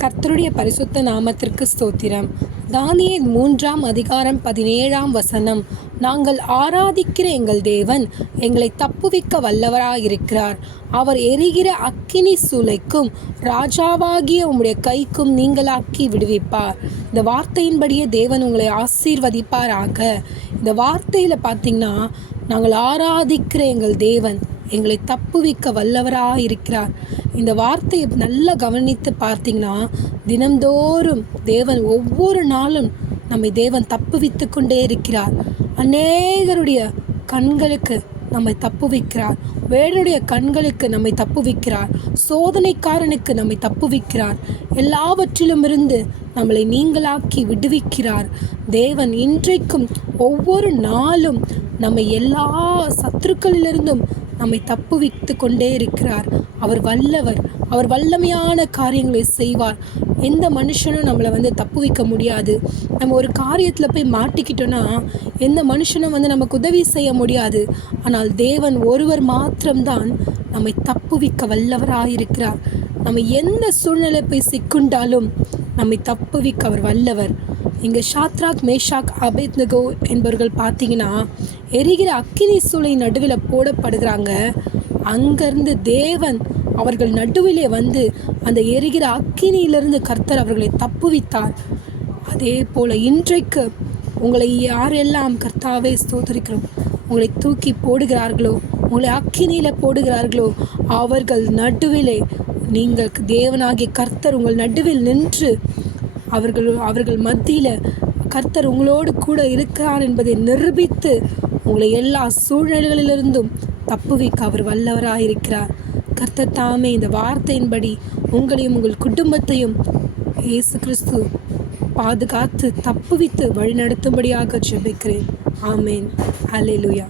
கர்த்தருடைய பரிசுத்த நாமத்திற்கு ஸ்தோத்திரம். தானியேல் 3ஆம் அதிகாரம் 17ஆம் வசனம். நாங்கள் ஆராதிக்கிற எங்கள் தேவன் எங்களை தப்புவிக்க வல்லவராயிருக்கிறார். அவர் எரிகிற அக்கினி சூளைக்கும் ராஜாவாகிய உம்முடைய கைக்கும் நீங்களாக்கி விடுவிப்பார். இந்த வார்த்தையின்படியே தேவன் உங்களை ஆசீர்வதிப்பாராக. இந்த வார்த்தையில் பார்த்தீங்கன்னா, நாங்கள் ஆராதிக்கிற எங்கள் தேவன் எங்களை தப்புவிக்க வல்லவராயிருக்கிறார். இந்த வார்த்தையை நல்லா கவனித்து பார்த்தீங்கன்னா, தினந்தோறும் தேவன் ஒவ்வொரு நாளும் நம்மை தேவன் தப்புவித்து கொண்டே இருக்கிறார். அநேகருடைய கண்களுக்கு நம்மை தப்புவிக்கிறார். வேடனுடைய கண்களுக்கு நம்மை தப்புவிக்கிறார். சோதனைக்காரனுக்கு நம்மை தப்புவிக்கிறார். எல்லாவற்றிலும் இருந்து நம்மளை நீங்களாக்கி விடுவிக்கிறார். தேவன் இன்றைக்கும் ஒவ்வொரு நாளும் நம்மை எல்லா சத்துருக்களிலிருந்தும் நம்மை தப்புவித்து கொண்டே இருக்கிறார். அவர் வல்லவர். அவர் வல்லமையான காரியங்களை செய்வார். எந்த மனுஷனும் நம்மளை தப்புவிக்க முடியாது. நம்ம ஒரு காரியத்தில் போய் மாட்டிக்கிட்டோன்னா எந்த மனுஷனும் நமக்கு உதவி செய்ய முடியாது. ஆனால் தேவன் ஒருவர் மாத்திரம்தான் நம்மை தப்புவிக்க வல்லவராயிருக்கிறார். நம்ம எந்த சூழ்நிலை போய் சிக்குண்டாலும் நம்மை தப்புவிக்க அவர் வல்லவர். இங்கே ஷாத்ராக், மேஷாக், அபேத்நேகோ என்பவர்கள் பார்த்தீங்கன்னா, எரிகிற அக்கினி சூளை நடுவில் போடப்படுகிறாங்க. அங்கேருந்து தேவன் அவர்கள் நடுவிலே அந்த எரிகிற அக்கினியிலிருந்து கர்த்தர் அவர்களை தப்புவித்தார். அதே போல் இன்றைக்கு உங்களை யாரெல்லாம் கர்த்தாவே ஸ்தோத்திரிக்கிறோம், உங்களை தூக்கி போடுகிறார்களோ, உங்களை அக்கினியில் போடுகிறார்களோ, அவர்கள் நடுவிலே நீங்கள் தேவனாகிய கர்த்தர் உங்கள் நடுவில் நின்று அவர்கள் மத்தியில் கர்த்தர் உங்களோடு கூட இருக்கிறார் என்பதை நிரூபித்து உங்களை எல்லா சூழ்நிலைகளிலிருந்தும் தப்புவிக்க அவர் வல்லவராயிருக்கிறார். கர்த்தர் தாமே இந்த வார்த்தையின்படி உங்களையும் உங்கள் குடும்பத்தையும் இயேசு கிறிஸ்து பாதுகாத்து தப்புவித்து வழிநடத்தும்படியாக ஜெபிக்கிறேன். ஆமேன். அல்லேலூயா.